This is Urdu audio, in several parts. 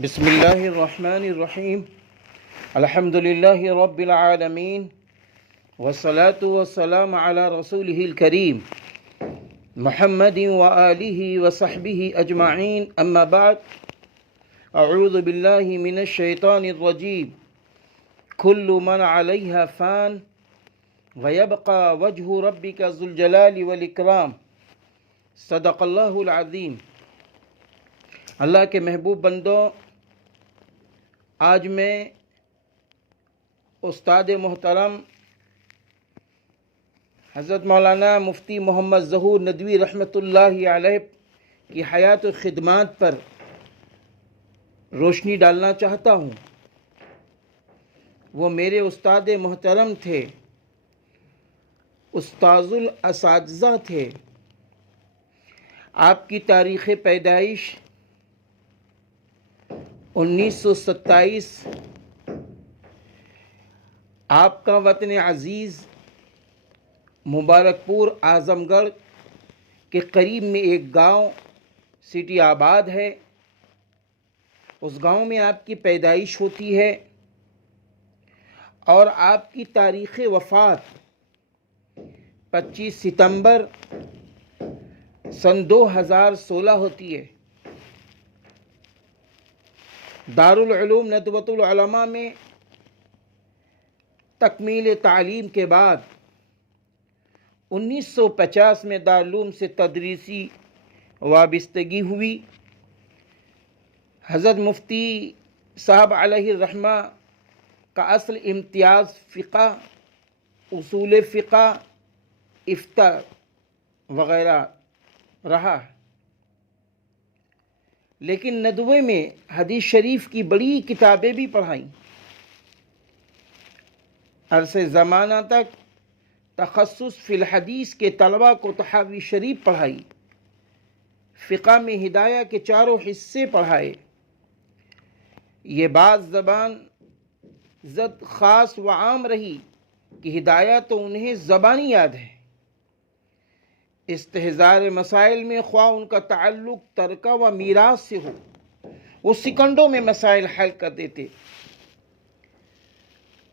بسم اللہ الرحمن الرحیم الحمد للہ رب العالمین والصلاة والسلام علی رسولہ الکریم محمد وآلہ وصحبہ اجمعین اما بعد اعوذ باللہ من الشیطان الرجیم کل من علیہا فان ویبقى وجہ ربک ذو الجلال والاکرام صدق اللہ العظیم۔ اللہ کے محبوب بندوں، آج میں استاد محترم حضرت مولانا مفتی محمد ظہور ندوی رحمۃ اللہ علیہ کی حیات و خدمات پر روشنی ڈالنا چاہتا ہوں۔ وہ میرے استاد محترم تھے، استاذ الاساتذہ تھے۔ آپ کی تاریخ پیدائش 1927، آپ کا وطن عزیز مبارک پور اعظم گڑھ کے قریب میں ایک گاؤں سٹی آباد ہے، اس گاؤں میں آپ کی پیدائش ہوتی ہے، اور آپ کی تاریخ وفات 25 ستمبر سن 2016 ہوتی ہے۔ دارالعلوم ندوۃ العلماء میں تکمیل تعلیم کے بعد 1950 میں دارالعلوم سے تدریسی وابستگی ہوئی۔ حضرت مفتی صاحب علیہ الرحمہ کا اصل امتیاز فقہ، اصول فقہ، افتاء وغیرہ رہا، لیکن ندوے میں حدیث شریف کی بڑی کتابیں بھی پڑھائیں۔ عرصے زمانہ تک تخصص فی الحدیث کے طلباء کو تحاوی شریف پڑھائی، فقہ میں ہدایہ کے چاروں حصے پڑھائے۔ یہ بات زبان زد خاص و عام رہی کہ ہدایہ تو انہیں زبانی یاد ہے، استحضار مسائل میں خواہ ان کا تعلق ترکہ و میراث سے ہو، وہ سیکنڈوں میں مسائل حل کر دیتے،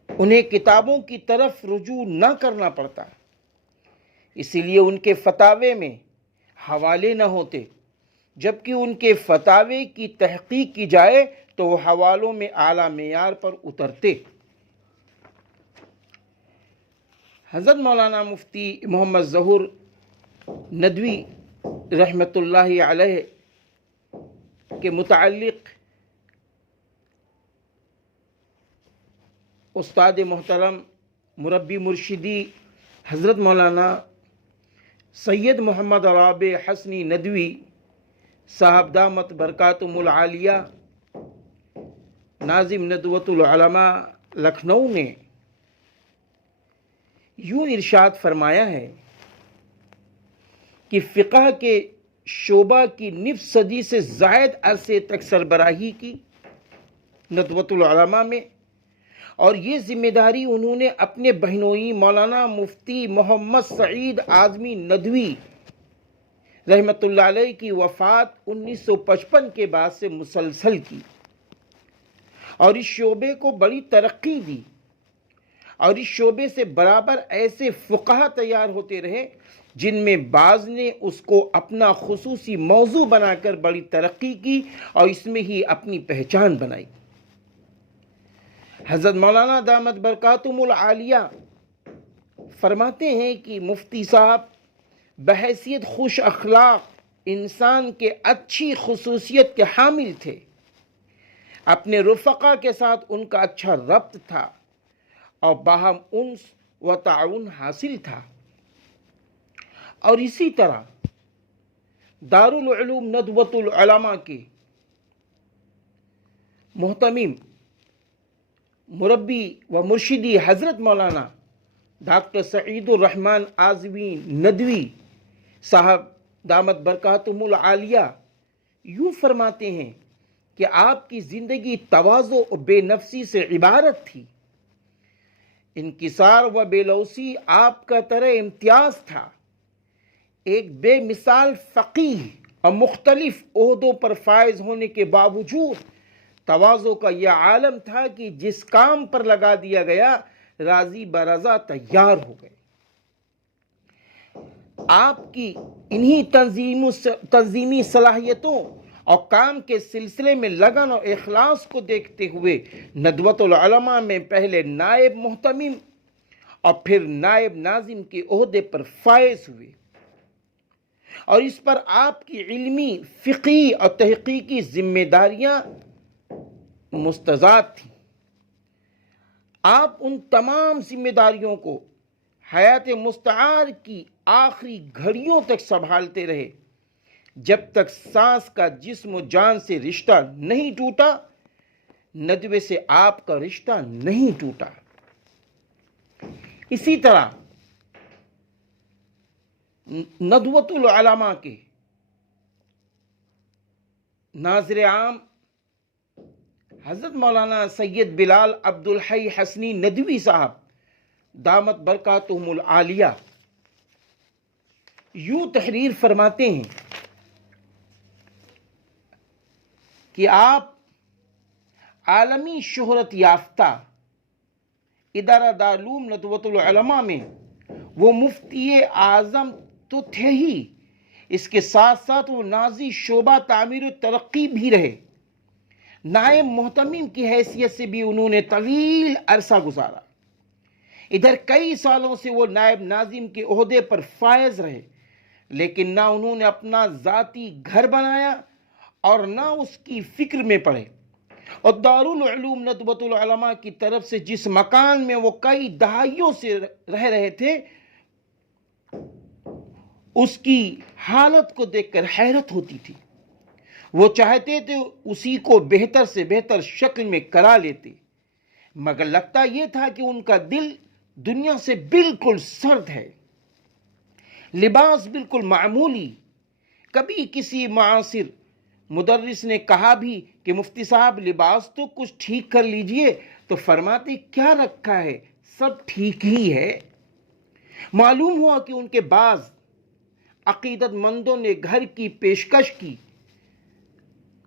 انہیں کتابوں کی طرف رجوع نہ کرنا پڑتا، اسی لیے ان کے فتاوے میں حوالے نہ ہوتے، جبکہ ان کے فتاوے کی تحقیق کی جائے تو وہ حوالوں میں اعلیٰ معیار پر اترتے۔ حضرت مولانا مفتی محمد ظہور ندوی رحمۃ اللہ علیہ کے متعلق استاد محترم مربی مرشدی حضرت مولانا سید محمد رابع حسنی ندوی صاحب دامت برکاتہم العالیہ، ناظم ندوۃ العلماء لکھنؤ نے یوں ارشاد فرمایا ہے کہ فقہ کے شعبہ کی نصف صدی سے زائد عرصے تک سربراہی کی ندوۃ العلماء میں، اور یہ ذمہ داری انہوں نے اپنے بہنوئی مولانا مفتی محمد سعید اعظمی ندوی رحمۃ اللہ علیہ کی وفات 1955 کے بعد سے مسلسل کی، اور اس شعبے کو بڑی ترقی دی، اور اس شعبے سے برابر ایسے فقہا تیار ہوتے رہے جن میں بعض نے اس کو اپنا خصوصی موضوع بنا کر بڑی ترقی کی اور اس میں ہی اپنی پہچان بنائی۔ حضرت مولانا دامت برکاتہم العالیہ فرماتے ہیں کہ مفتی صاحب بحیثیت خوش اخلاق انسان کے اچھی خصوصیت کے حامل تھے، اپنے رفقا کے ساتھ ان کا اچھا ربط تھا اور باہم انس و تعاون حاصل تھا، اور اسی طرح دارالعلوم ندوۃ العلماء کے محتمم مربی و مرشدی حضرت مولانا ڈاکٹر سعید الرحمن اعظمی ندوی صاحب دامت برکاتہم العالیہ یوں فرماتے ہیں کہ آپ کی زندگی تواضع و بے نفسی سے عبارت تھی، انکسار و بے لوثی آپ کا طرح امتیاز تھا، ایک بے مثال فقیہ اور مختلف عہدوں پر فائز ہونے کے باوجود تواضع کا یہ عالم تھا کہ جس کام پر لگا دیا گیا راضی برضا تیار ہو گئے۔ آپ کی انہی تنظیمی صلاحیتوں اور کام کے سلسلے میں لگن اور اخلاص کو دیکھتے ہوئے ندوۃ العلماء میں پہلے نائب محتمم اور پھر نائب ناظم کے عہدے پر فائز ہوئے، اور اس پر آپ کی علمی، فقہی اور تحقیقی ذمہ داریاں مستضاد تھیں۔ آپ ان تمام ذمہ داریوں کو حیات مستعار کی آخری گھڑیوں تک سنبھالتے رہے، جب تک سانس کا جسم و جان سے رشتہ نہیں ٹوٹا، ندوے سے آپ کا رشتہ نہیں ٹوٹا۔ اسی طرح ندوۃ العلماء کے ناظر عام حضرت مولانا سید بلال عبد الحی حسنی ندوی صاحب دامت برکاتہم العالیہ یوں تحریر فرماتے ہیں کہ آپ عالمی شہرت یافتہ ادارہ دارالعلوم ندوۃ العلماء میں وہ مفتی اعظم تو تھے ہی، اس کے ساتھ ساتھ وہ ناظر شعبہ تعمیر و ترقی بھی رہے۔ نائب محتمم کی حیثیت سے بھی انہوں نے طویل عرصہ گزارا۔ ادھر کئی سالوں سے وہ نائب ناظم کے عہدے پر فائز رہے، لیکن نہ انہوں نے اپنا ذاتی گھر بنایا اور نہ اس کی فکر میں پڑے، اور دارالعلوم ندوۃ العلماء کی طرف سے جس مکان میں وہ کئی دہائیوں سے رہ رہے تھے، اس کی حالت کو دیکھ کر حیرت ہوتی تھی۔ وہ چاہتے تھے اسی کو بہتر سے بہتر شکل میں کرا لیتے، مگر لگتا یہ تھا کہ ان کا دل دنیا سے بالکل سرد ہے۔ لباس بالکل معمولی۔ کبھی کسی معاصر مدرس نے کہا بھی کہ مفتی صاحب لباس تو کچھ ٹھیک کر لیجئے، تو فرماتے کیا رکھا ہے، سب ٹھیک ہی ہے۔ معلوم ہوا کہ ان کے بعض عقیدت مندوں نے گھر کی پیشکش کی،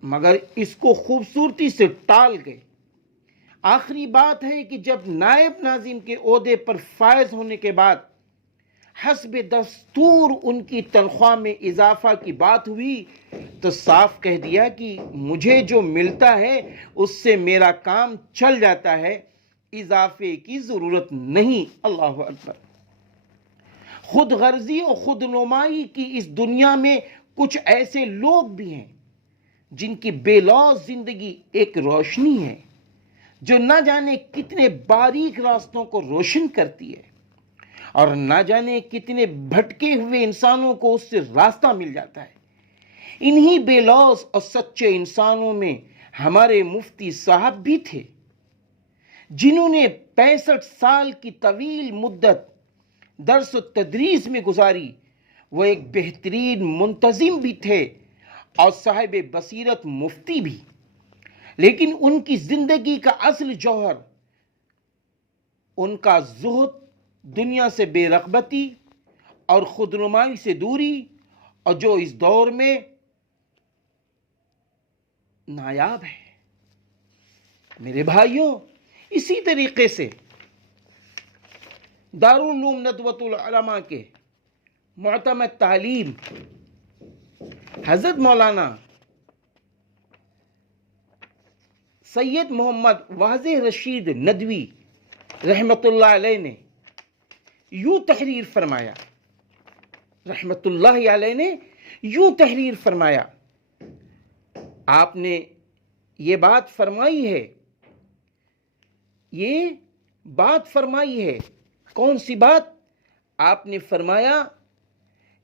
مگر اس کو خوبصورتی سے ٹال گئے۔ آخری بات ہے کہ جب نائب ناظم کے عہدے پر فائز ہونے کے بعد حسب دستور ان کی تنخواہ میں اضافہ کی بات ہوئی، تو صاف کہہ دیا کہ مجھے جو ملتا ہے اس سے میرا کام چل جاتا ہے، اضافے کی ضرورت نہیں۔ اللہ اکبر۔ خود غرضی اور خود نمائی کی اس دنیا میں کچھ ایسے لوگ بھی ہیں جن کی بے لوث زندگی ایک روشنی ہے جو نہ جانے کتنے باریک راستوں کو روشن کرتی ہے، اور نہ جانے کتنے بھٹکے ہوئے انسانوں کو اس سے راستہ مل جاتا ہے۔ انہی بے لوث اور سچے انسانوں میں ہمارے مفتی صاحب بھی تھے، جنہوں نے 65 سال کی طویل مدت درس و تدریس میں گزاری۔ وہ ایک بہترین منتظم بھی تھے اور صاحب بصیرت مفتی بھی، لیکن ان کی زندگی کا اصل جوہر ان کا زہد، دنیا سے بے رغبتی اور خود نمائی سے دوری، اور جو اس دور میں نایاب ہے۔ میرے بھائیوں، اسی طریقے سے دارالعلوم ندوۃ العلماء کے معتمد تعلیم حضرت مولانا سید محمد واضح رشید ندوی رحمت اللہ علیہ نے یوں تحریر فرمایا، رحمت اللہ علیہ نے یوں تحریر فرمایا۔ آپ نے یہ بات فرمائی ہے، یہ بات فرمائی ہے۔ کون سی بات؟ آپ نے فرمایا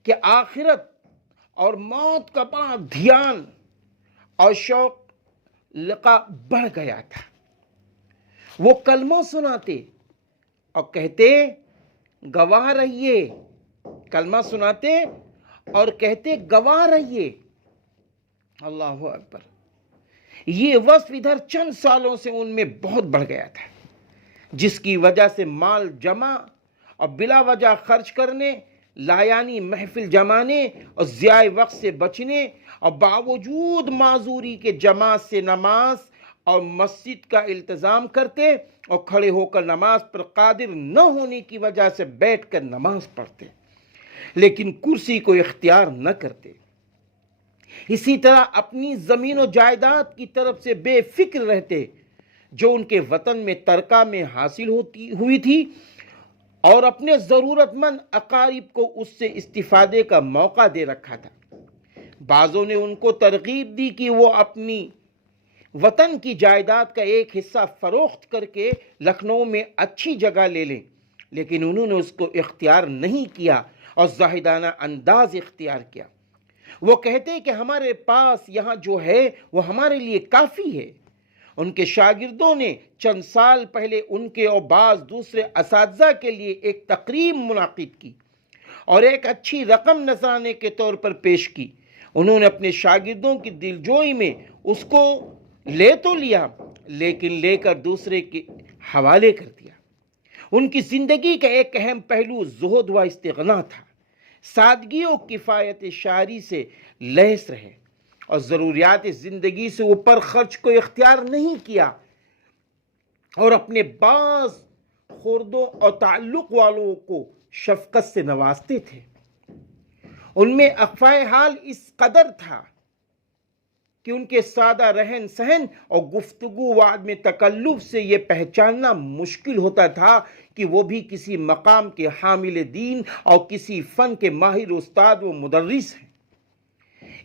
کہ آخرت اور موت کا بڑا دھیان اور شوق لقا بڑھ گیا تھا۔ وہ کلمہ سناتے اور کہتے گواہ رہیے، کلمہ سناتے اور کہتے گواہ رہیے۔ اللہ اکبر۔ یہ وصف ادھر چند سالوں سے ان میں بہت بڑھ گیا تھا، جس کی وجہ سے مال جمع اور بلا وجہ خرچ کرنے، لایانی محفل جمانے اور ضیاع وقت سے بچنے، اور باوجود معذوری کے جماعت سے نماز اور مسجد کا التزام کرتے اور کھڑے ہو کر نماز پر قادر نہ ہونے کی وجہ سے بیٹھ کر نماز پڑھتے، لیکن کرسی کو اختیار نہ کرتے۔ اسی طرح اپنی زمین و جائیداد کی طرف سے بے فکر رہتے جو ان کے وطن میں ترکہ میں حاصل ہوئی تھی، اور اپنے ضرورت مند اقارب کو اس سے استفادے کا موقع دے رکھا تھا۔ بعضوں نے ان کو ترغیب دی کہ وہ اپنی وطن کی جائیداد کا ایک حصہ فروخت کر کے لکھنؤ میں اچھی جگہ لے لیں، لیکن انہوں نے اس کو اختیار نہیں کیا اور زاہدانہ انداز اختیار کیا۔ وہ کہتے کہ ہمارے پاس یہاں جو ہے وہ ہمارے لیے کافی ہے۔ ان کے شاگردوں نے چند سال پہلے ان کے اور بعض دوسرے اساتذہ کے لیے ایک تقریب منعقد کی اور ایک اچھی رقم نذرانے کے طور پر پیش کی۔ انہوں نے اپنے شاگردوں کی دلجوئی میں اس کو لے تو لیا، لیکن لے کر دوسرے کے حوالے کر دیا۔ ان کی زندگی کا ایک اہم پہلو زہد و استغنا تھا۔ سادگی و کفایت شعری سے لیس رہے اور ضروریات زندگی سے اوپر خرچ کو اختیار نہیں کیا، اور اپنے بعض خوردوں اور تعلق والوں کو شفقت سے نوازتے تھے۔ ان میں اخفائے حال اس قدر تھا کہ ان کے سادہ رہن سہن اور گفتگو و عدم تکلف سے یہ پہچاننا مشکل ہوتا تھا کہ وہ بھی کسی مقام کے حامل دین اور کسی فن کے ماہر استاد و مدرس ہیں۔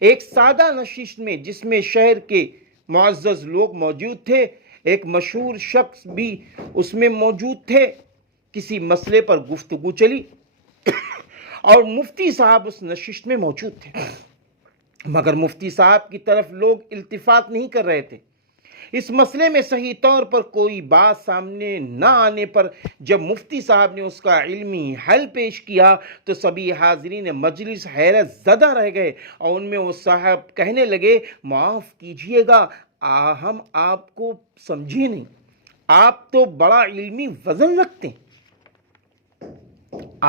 ایک سادہ نشست میں جس میں شہر کے معزز لوگ موجود تھے، ایک مشہور شخص بھی اس میں موجود تھے، کسی مسئلے پر گفتگو چلی اور مفتی صاحب اس نشست میں موجود تھے، مگر مفتی صاحب کی طرف لوگ التفات نہیں کر رہے تھے۔ اس مسئلے میں صحیح طور پر کوئی بات سامنے نہ آنے پر جب مفتی صاحب نے اس کا علمی حل پیش کیا تو سبھی حاضرین مجلس حیرت زدہ رہ گئے، اور ان میں وہ صاحب کہنے لگے، معاف کیجئے گا، ہم آپ کو سمجھے نہیں، آپ تو بڑا علمی وزن رکھتے ہیں،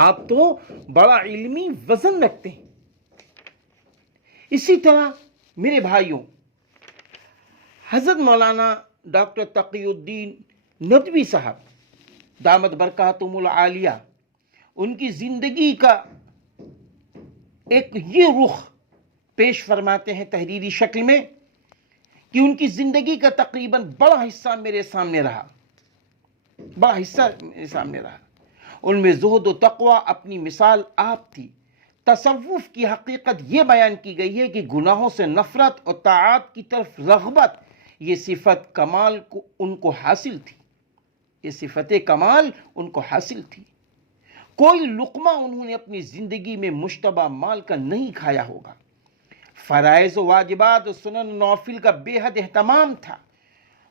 آپ تو بڑا علمی وزن رکھتے ہیں۔ اسی طرح میرے بھائیوں، حضرت مولانا ڈاکٹر تقی الدین ندوی صاحب دامت برکاتہم العالیہ، ان کی زندگی کا ایک یہ رخ پیش فرماتے ہیں تحریری شکل میں کہ ان کی زندگی کا تقریباً بڑا حصہ میرے سامنے رہا، ان میں زہد و تقوی اپنی مثال آپ تھی۔ تصوف کی حقیقت یہ بیان کی گئی ہے کہ گناہوں سے نفرت اور طاعات کی طرف رغبت، یہ صفت کمال کو ان کو حاصل تھی، یہ صفت کمال ان کو حاصل تھی۔ کوئی لقمہ انہوں نے اپنی زندگی میں مشتبہ مال کا نہیں کھایا ہوگا۔ فرائض و واجبات و سنن نوافل کا بے حد اہتمام تھا۔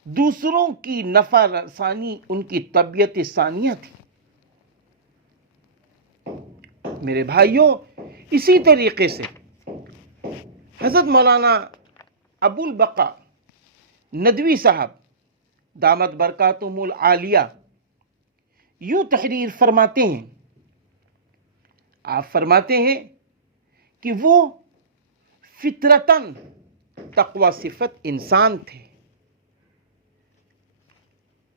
دوسروں کی نفع رسانی ان کی طبیعت ثانیہ تھی۔ میرے بھائیوں، اسی طریقے سے حضرت مولانا ابو البقا ندوی صاحب دامت برکاتہم العالیہ یوں تحریر فرماتے ہیں، آپ فرماتے ہیں کہ وہ فطرتاً تقوی صفت انسان تھے،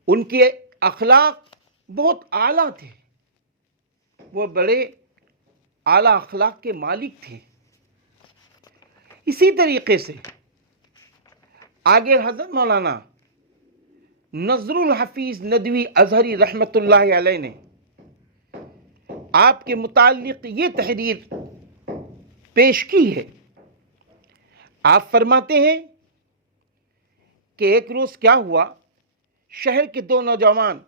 ان کے اخلاق بہت اعلیٰ تھے، وہ بڑے اعلیٰ اخلاق کے مالک تھے۔ اسی طریقے سے آگے حضرت مولانا نظر الحفیظ ندوی ازہری رحمۃ اللہ علیہ نے آپ کے متعلق یہ تحریر پیش کی ہے۔ آپ فرماتے ہیں کہ ایک روز کیا ہوا، شہر کے دو نوجوان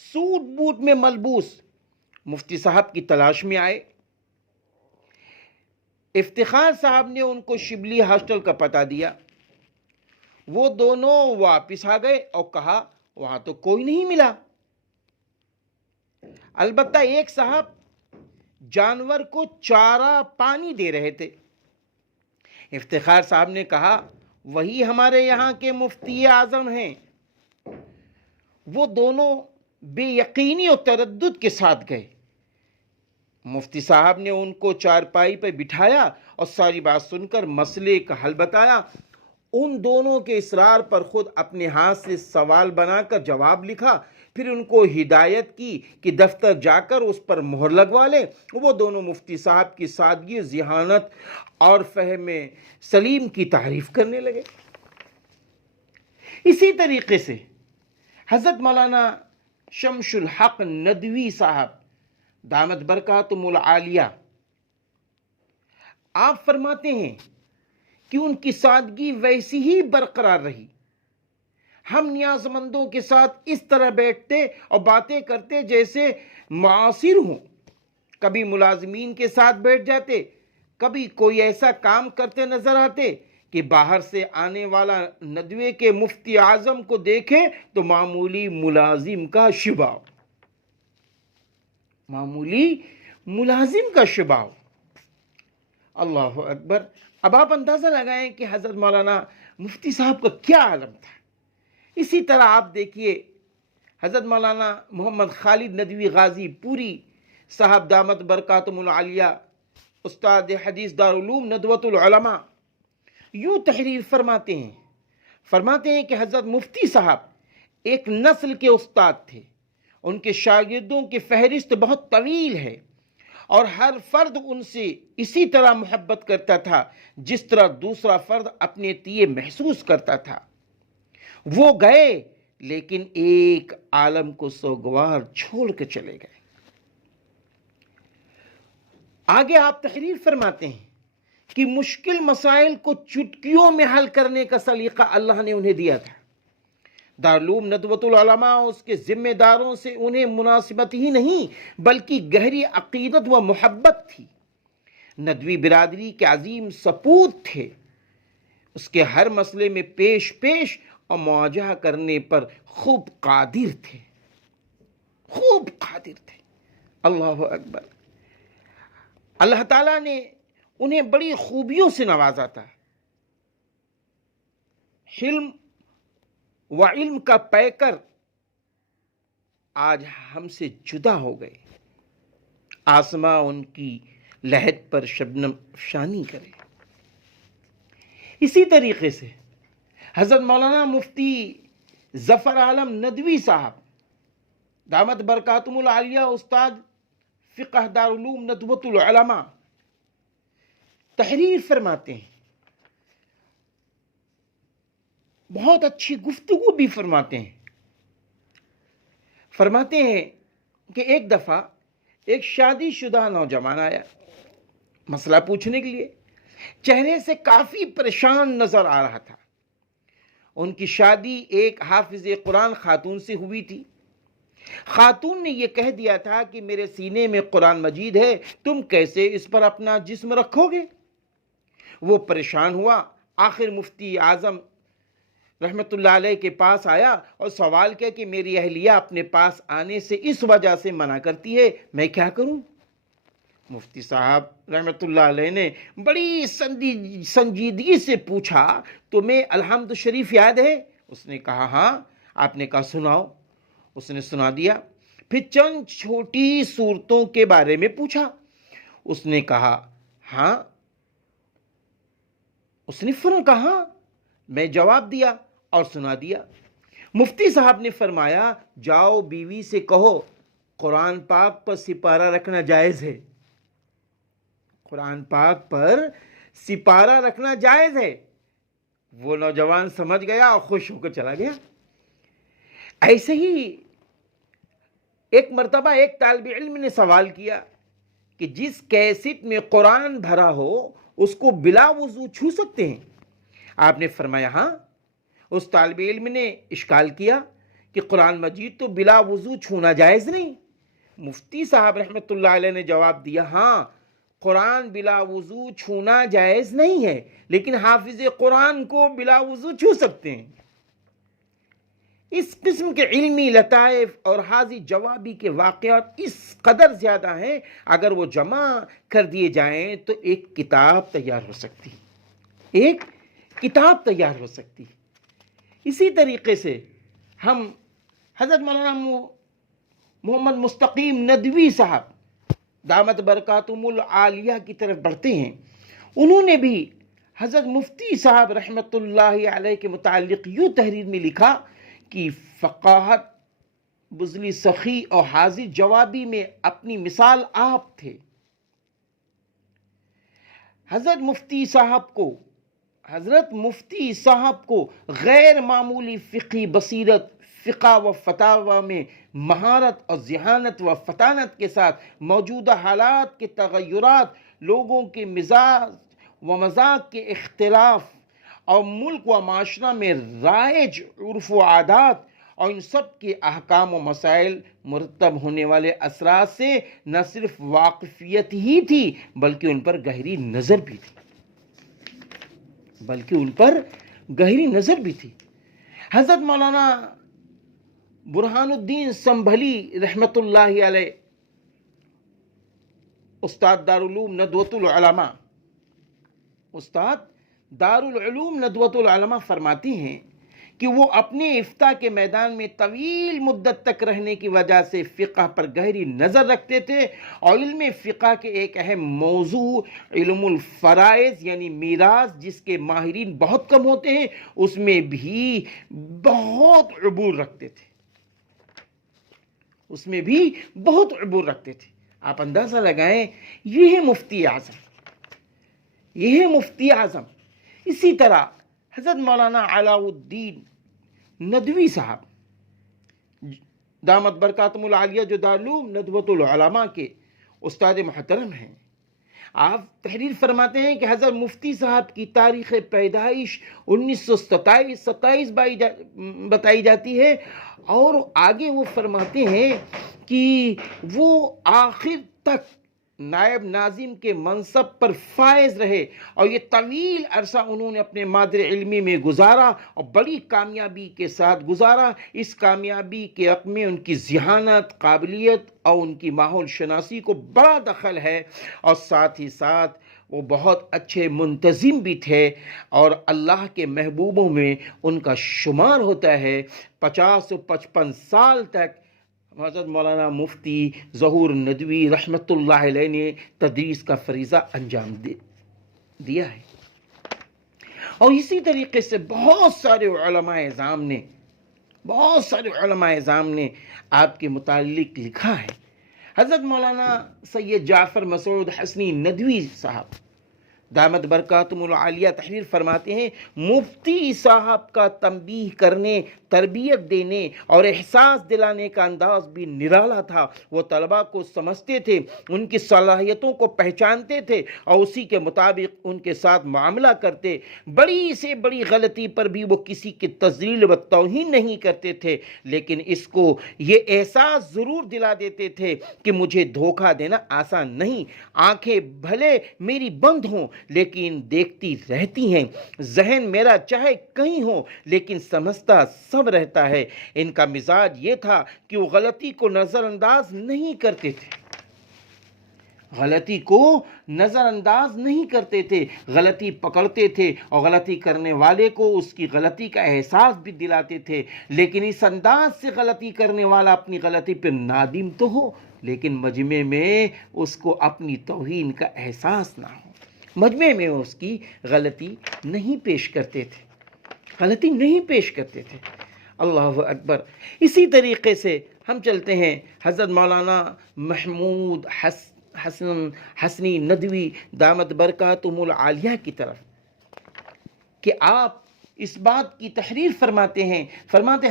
سوٹ بوٹ میں ملبوس مفتی صاحب کی تلاش میں آئے۔ افتخار صاحب نے ان کو شبلی ہاسٹل کا پتہ دیا۔ وہ دونوں واپس آ گئے اور کہا وہاں تو کوئی نہیں ملا، البتہ ایک صاحب جانور کو چارہ پانی دے رہے تھے۔ افتخار صاحب نے کہا وہی ہمارے یہاں کے مفتی اعظم ہیں۔ وہ دونوں بے یقینی اور تردد کے ساتھ گئے۔ مفتی صاحب نے ان کو چارپائی پر بٹھایا اور ساری بات سن کر مسئلے کا حل بتایا۔ ان دونوں کے اصرار پر خود اپنے ہاتھ سے سوال بنا کر جواب لکھا، پھر ان کو ہدایت کی کہ دفتر جا کر اس پر مہر لگوا لیں۔ وہ دونوں مفتی صاحب کی سادگی، ذہانت اور فہم سلیم کی تعریف کرنے لگے۔ اسی طریقے سے حضرت مولانا شمس الحق ندوی صاحب دامت برکاتہم العالیہ، آپ فرماتے ہیں کہ ان کی سادگی ویسی ہی برقرار رہی۔ ہم نیاز مندوں کے ساتھ اس طرح بیٹھتے اور باتیں کرتے جیسے معاصر ہوں۔ کبھی ملازمین کے ساتھ بیٹھ جاتے، کبھی کوئی ایسا کام کرتے نظر آتے کہ باہر سے آنے والا ندوے کے مفتی اعظم کو دیکھے تو معمولی ملازم کا شبہ ہو، معمولی ملازم کا شبہ ہو۔ اللہ اکبر۔ اب آپ اندازہ لگائیں کہ حضرت مولانا مفتی صاحب کا کیا عالم تھا۔ اسی طرح آپ دیکھیے حضرت مولانا محمد خالد ندوی غازی پوری صاحب دامت برکاتہم العالیہ، استاد حدیث دارالعلوم ندوۃ العلماء، یوں تحریر فرماتے ہیں کہ حضرت مفتی صاحب ایک نسل کے استاد تھے۔ ان کے شاگردوں کی فہرست بہت طویل ہے اور ہر فرد ان سے اسی طرح محبت کرتا تھا جس طرح دوسرا فرد اپنے تئیں محسوس کرتا تھا۔ وہ گئے لیکن ایک عالم کو سوگوار چھوڑ کے چلے گئے۔ آگے آپ تحریر فرماتے ہیں کہ مشکل مسائل کو چٹکیوں میں حل کرنے کا سلیقہ اللہ نے انہیں دیا تھا۔ دارالعلوم ندوۃ العلماء اس کے ذمہ داروں سے انہیں مناسبت ہی نہیں بلکہ گہری عقیدت و محبت تھی۔ ندوی برادری کے عظیم سپوت تھے، اس کے ہر مسئلے میں پیش اور مواجہہ کرنے پر خوب قادر تھے۔ اللہ اکبر۔ اللہ تعالیٰ نے انہیں بڑی خوبیوں سے نوازا تھا۔ حلم و علم کا پیکر آج ہم سے جدا ہو گئے، آسماں ان کی لحد پر شبنم افشانی کرے۔ اسی طریقے سے حضرت مولانا مفتی ظفر عالم ندوی صاحب دامت برکاتہم العالیہ، استاد فقہ دارالعلوم ندوۃ العلماء، تحریر فرماتے ہیں، بہت اچھی گفتگو بھی فرماتے ہیں کہ ایک دفعہ ایک شادی شدہ نوجوان آیا مسئلہ پوچھنے کے لیے، چہرے سے کافی پریشان نظر آ رہا تھا۔ ان کی شادی ایک حافظ قرآن خاتون سے ہوئی تھی۔ خاتون نے یہ کہہ دیا تھا کہ میرے سینے میں قرآن مجید ہے، تم کیسے اس پر اپنا جسم رکھو گے؟ وہ پریشان ہوا، آخر مفتی اعظم رحمت اللہ علیہ کے پاس آیا اور سوال کیا کہ میری اہلیہ اپنے پاس آنے سے اس وجہ سے منع کرتی ہے، میں کیا کروں؟ مفتی صاحب رحمت اللہ علیہ نے بڑی سنجیدگی سے پوچھا، تمہیں الحمد شریف یاد ہے؟ اس نے کہا ہاں۔ آپ نے کہا سناؤ۔ اس نے سنا دیا۔ پھر چند چھوٹی صورتوں کے بارے میں پوچھا۔ اس نے کہا ہاں۔ اس نے فوراً کہا میں جواب دیا اور سنا دیا۔ مفتی صاحب نے فرمایا جاؤ بیوی سے کہو قرآن پاک پر سپارہ رکھنا جائز ہے، قرآن پاک پر سپارہ رکھنا جائز ہے۔ وہ نوجوان سمجھ گیا اور خوش ہو کر چلا گیا۔ ایسے ہی ایک مرتبہ ایک طالب علم نے سوال کیا کہ جس کیسٹ میں قرآن بھرا ہو اس کو بلا وضو چھو سکتے ہیں؟ آپ نے فرمایا ہاں۔ اس طالب علم نے اشکال کیا کہ قرآن مجید تو بلا وضو چھونا جائز نہیں۔ مفتی صاحب رحمت اللہ علیہ نے جواب دیا ہاں، قرآن بلا وضو چھونا جائز نہیں ہے، لیکن حافظ قرآن کو بلا وضو چھو سکتے ہیں۔ اس قسم کے علمی لطائف اور حاضی جوابی کے واقعات اس قدر زیادہ ہیں، اگر وہ جمع کر دیے جائیں تو ایک کتاب تیار ہو سکتی، ایک کتاب تیار ہو سکتی۔ اسی طریقے سے ہم حضرت مولانا محمد مستقیم ندوی صاحب دامت برکاتہم العالیہ کی طرف بڑھتے ہیں۔ انہوں نے بھی حضرت مفتی صاحب رحمۃ اللہ علیہ کے متعلق یوں تحریر میں لکھا کہ فقاہت، بزلی سخی اور حاضر جوابی میں اپنی مثال آپ تھے۔ حضرت مفتی صاحب کو غیر معمولی فقہی بصیرت، فقہ و فتاوی میں مہارت اور ذہانت و فطانت کے ساتھ موجودہ حالات کے تغیرات، لوگوں کے مزاج و مذاق کے اختلاف اور ملک و معاشرہ میں رائج عرف و عادات اور ان سب کے احکام و مسائل مرتب ہونے والے اثرات سے نہ صرف واقفیت ہی تھی بلکہ ان پر گہری نظر بھی تھی۔ حضرت مولانا برہان الدین سنبھلی رحمۃ اللہ علیہ، استاد دارالعلوم ندوۃ العلماء فرماتے ہیں کہ وہ اپنے افتاء کے میدان میں طویل مدت تک رہنے کی وجہ سے فقہ پر گہری نظر رکھتے تھے، اور علم فقہ کے ایک اہم موضوع علم الفرائض یعنی میراث، جس کے ماہرین بہت کم ہوتے ہیں، اس میں بھی بہت عبور رکھتے تھے۔ آپ اندازہ لگائیں، یہ ہے مفتی اعظم۔ اسی طرح حضرت مولانا علاء الدین ندوی صاحب دامت برکاتہم العالیہ، جو دارالعلوم ندوۃ العلماء کے استاد محترم ہیں، آپ تحریر فرماتے ہیں کہ حضرت مفتی صاحب کی تاریخ پیدائش 1927 بتائی جاتی ہے، اور آگے وہ فرماتے ہیں کہ وہ آخر تک نائب ناظم کے منصب پر فائز رہے، اور یہ طویل عرصہ انہوں نے اپنے مادر علمی میں گزارا اور بڑی کامیابی کے ساتھ گزارا۔ اس کامیابی کے حق میں ان کی ذہانت، قابلیت اور ان کی ماحول شناسی کو بڑا دخل ہے، اور ساتھ ہی ساتھ وہ بہت اچھے منتظم بھی تھے، اور اللہ کے محبوبوں میں ان کا شمار ہوتا ہے۔ 50 و 55 سال تک حضرت مولانا مفتی ظہور ندوی رحمۃ اللہ علیہ نے تدریس کا فریضہ انجام دیا ہے، اور اسی طریقے سے بہت سارے علماء اعظام نے آپ کے متعلق لکھا ہے۔ حضرت مولانا سید جعفر مسعود حسنی ندوی صاحب دامت برکاتہم العالیہ تحریر فرماتے ہیں، مفتی صاحب کا تنبیہ کرنے، تربیت دینے اور احساس دلانے کا انداز بھی نرالا تھا۔ وہ طلباء کو سمجھتے تھے، ان کی صلاحیتوں کو پہچانتے تھے اور اسی کے مطابق ان کے ساتھ معاملہ کرتے۔ بڑی سے بڑی غلطی پر بھی وہ کسی کی تذلیل و توہین نہیں کرتے تھے، لیکن اس کو یہ احساس ضرور دلا دیتے تھے کہ مجھے دھوکہ دینا آسان نہیں۔ آنکھیں بھلے میری بند ہوں لیکن دیکھتی رہتی ہیں، ذہن میرا چاہے کہیں ہو لیکن سمجھتا سب رہتا ہے۔ ان کا مزاج یہ تھا کہ وہ غلطی کو نظر انداز نہیں کرتے تھے، غلطی پکڑتے تھے اور غلطی کرنے والے کو اس کی غلطی کا احساس بھی دلاتے تھے، لیکن اس انداز سے غلطی کرنے والا اپنی غلطی پر نادم تو ہو لیکن مجمع میں اس کو اپنی توہین کا احساس نہ ہو۔ مجمع میں اس کی غلطی نہیں پیش کرتے تھے۔ اللہ اکبر۔ اسی طریقے سے ہم چلتے ہیں حضرت مولانا محمود حسنی ندوی دامت برکاتہم العالیہ کی طرف، کہ آپ اس بات کی تحریر فرماتے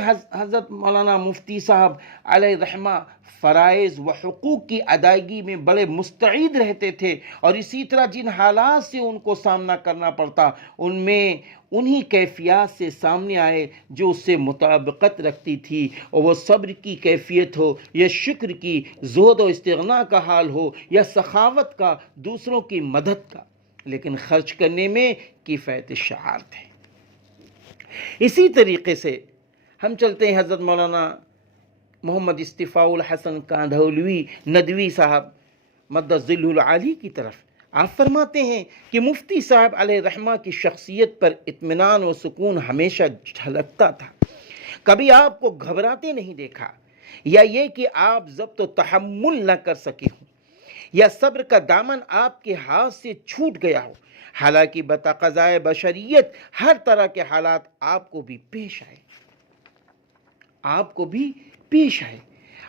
حضرت مولانا مفتی صاحب علیہ رحمہ فرائض و حقوق کی ادائیگی میں بڑے مستعد رہتے تھے، اور اسی طرح جن حالات سے ان کو سامنا کرنا پڑتا ان میں انہی کیفیات سے سامنے آئے جو اس سے مطابقت رکھتی تھی، اور وہ صبر کی کیفیت ہو یا شکر کی، زہد و استغنا کا حال ہو یا سخاوت کا، دوسروں کی مدد کا، لیکن خرچ کرنے میں کفایت شعار تھے۔ اسی طریقے سے ہم چلتے ہیں حضرت مولانا محمد اصطفاء الحسن کاندھولوی ندوی صاحب مدد ظلہ العالی کی طرف۔ آپ فرماتے ہیں کہ مفتی صاحب علیہ رحمہ کی شخصیت پر اطمینان و سکون ہمیشہ جھلکتا تھا، کبھی آپ کو گھبراتے نہیں دیکھا، یا یہ کہ آپ ضبط و تحمل نہ کر سکے ہوں، یا صبر کا دامن آپ کے ہاتھ سے چھوٹ گیا ہو، حالانکہ بتقاضائے بشریت ہر طرح کے حالات آپ کو بھی پیش آئے، آپ کو بھی پیش آئے۔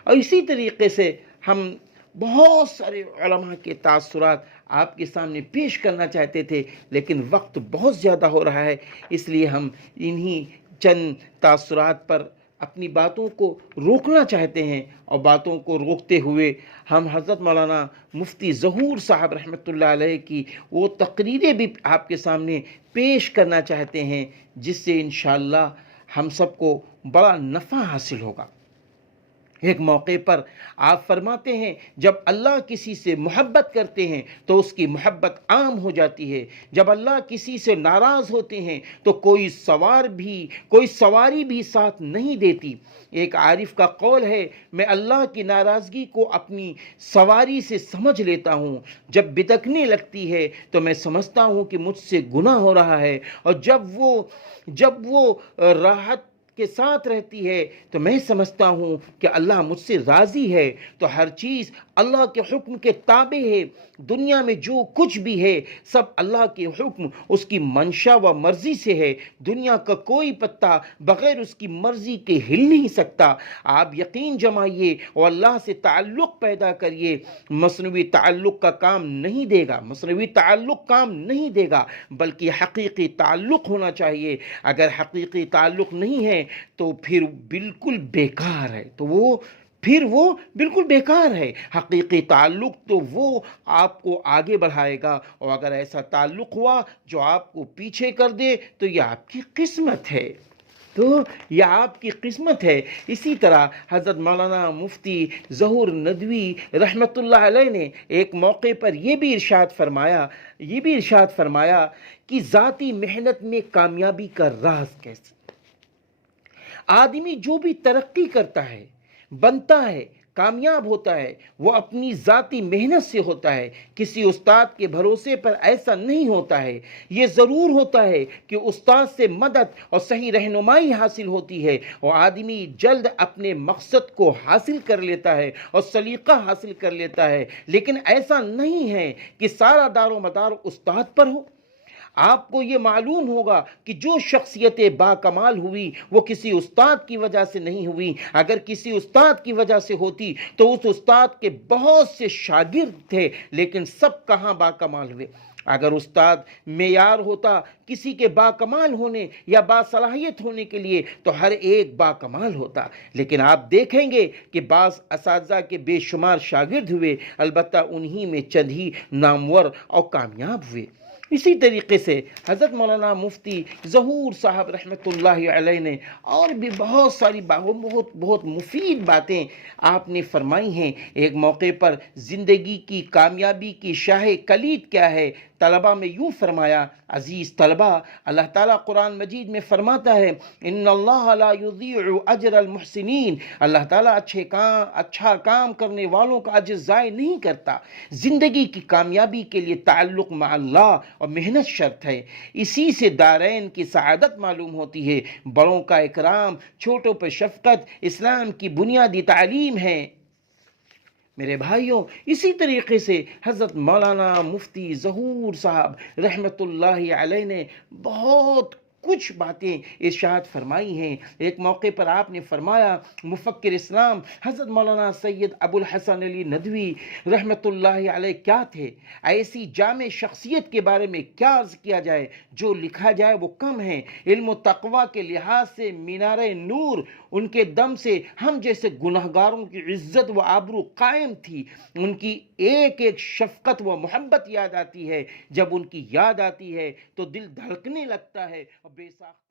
اور اسی طریقے سے ہم بہت سارے علماء کے تاثرات آپ کے سامنے پیش کرنا چاہتے تھے، لیکن وقت بہت زیادہ ہو رہا ہے، اس لیے ہم انہی چند تاثرات پر اپنی باتوں کو روکنا چاہتے ہیں، اور باتوں کو روکتے ہوئے ہم حضرت مولانا مفتی ظہور صاحب رحمۃ اللہ علیہ کی وہ تقریریں بھی آپ کے سامنے پیش کرنا چاہتے ہیں، جس سے انشاءاللہ ہم سب کو بڑا نفع حاصل ہوگا۔ ایک موقع پر آپ فرماتے ہیں، جب اللہ کسی سے محبت کرتے ہیں تو اس کی محبت عام ہو جاتی ہے، جب اللہ کسی سے ناراض ہوتے ہیں تو کوئی سواری بھی ساتھ نہیں دیتی۔ ایک عارف کا قول ہے، میں اللہ کی ناراضگی کو اپنی سواری سے سمجھ لیتا ہوں، جب بدکنے لگتی ہے تو میں سمجھتا ہوں کہ مجھ سے گناہ ہو رہا ہے، اور جب وہ راحت کے ساتھ رہتی ہے تو میں سمجھتا ہوں کہ اللہ مجھ سے راضی ہے۔ تو ہر چیز اللہ کے حکم کے تابع ہے، دنیا میں جو کچھ بھی ہے سب اللہ کے حکم، اس کی منشا و مرضی سے ہے، دنیا کا کوئی پتا بغیر اس کی مرضی کے ہل نہیں سکتا۔ آپ یقین جمائیے اور اللہ سے تعلق پیدا کریے، مصنوعی تعلق کا کام نہیں دے گا، مصنوعی تعلق کام نہیں دے گا، بلکہ حقیقی تعلق ہونا چاہیے۔ اگر حقیقی تعلق نہیں ہے تو پھر بالکل بیکار ہے، پھر وہ بالکل بیکار ہے۔ حقیقی تعلق تو وہ آپ کو آگے بڑھائے گا، اور اگر ایسا تعلق ہوا جو آپ کو پیچھے کر دے تو یہ آپ کی قسمت ہے، اسی طرح حضرت مولانا مفتی ظہور ندوی رحمۃ اللہ علیہ نے ایک موقع پر یہ بھی ارشاد فرمایا کہ ذاتی محنت میں کامیابی کا راز کیسے؟ آدمی جو بھی ترقی کرتا ہے، بنتا ہے، کامیاب ہوتا ہے، وہ اپنی ذاتی محنت سے ہوتا ہے، کسی استاد کے بھروسے پر ایسا نہیں ہوتا ہے۔ یہ ضرور ہوتا ہے کہ استاد سے مدد اور صحیح رہنمائی حاصل ہوتی ہے، اور آدمی جلد اپنے مقصد کو حاصل کر لیتا ہے اور سلیقہ حاصل کر لیتا ہے، لیکن ایسا نہیں ہے کہ سارا دار و مدار استاد پر ہو۔ آپ کو یہ معلوم ہوگا کہ جو شخصیت باکمال ہوئی وہ کسی استاد کی وجہ سے نہیں ہوئی، اگر کسی استاد کی وجہ سے ہوتی تو اس استاد کے بہت سے شاگرد تھے، لیکن سب کہاں باکمال ہوئے۔ اگر استاد معیار ہوتا کسی کے باکمال ہونے یا باصلاحیت ہونے کے لیے تو ہر ایک باکمال ہوتا، لیکن آپ دیکھیں گے کہ بعض اساتذہ کے بے شمار شاگرد ہوئے، البتہ انہی میں چند ہی نامور اور کامیاب ہوئے۔ اسی طریقے سے حضرت مولانا مفتی ظہور صاحب رحمۃ اللہ علیہ نے اور بھی بہت ساری بہت مفید باتیں آپ نے فرمائی ہیں۔ ایک موقع پر زندگی کی کامیابی کی شاہ کلید کیا ہے، طلبہ میں یوں فرمایا، عزیز طلبہ، اللہ تعالیٰ قرآن مجید میں فرماتا ہے، ان اللہ لا یضیع اجر المحسنین، اللہ تعالیٰ اچھا کام کرنے والوں کا اجر ضائع نہیں کرتا۔ زندگی کی کامیابی کے لیے تعلق مع اللہ اور محنت شرط ہے، اسی سے دارین کی سعادت معلوم ہوتی ہے۔ بڑوں کا اکرام، چھوٹوں پر شفقت اسلام کی بنیادی تعلیم ہے۔ میرے بھائیوں، اسی طریقے سے حضرت مولانا مفتی ظہور صاحب رحمۃ اللہ علیہ نے بہت کچھ باتیں ارشاد فرمائی ہیں۔ ایک موقع پر آپ نے فرمایا، مفکر اسلام حضرت مولانا سید ابو الحسن علی ندوی رحمۃ اللہ علیہ کیا تھے؟ ایسی جامع شخصیت کے بارے میں کیا عرض کیا جائے، جو لکھا جائے وہ کم ہے۔ علم و تقوی کے لحاظ سے مینار نور، ان کے دم سے ہم جیسے گناہگاروں کی عزت و آبرو قائم تھی۔ ان کی ایک ایک شفقت و محبت یاد آتی ہے، جب ان کی یاد آتی ہے تو دل دھڑکنے لگتا ہے اور بے ساختہ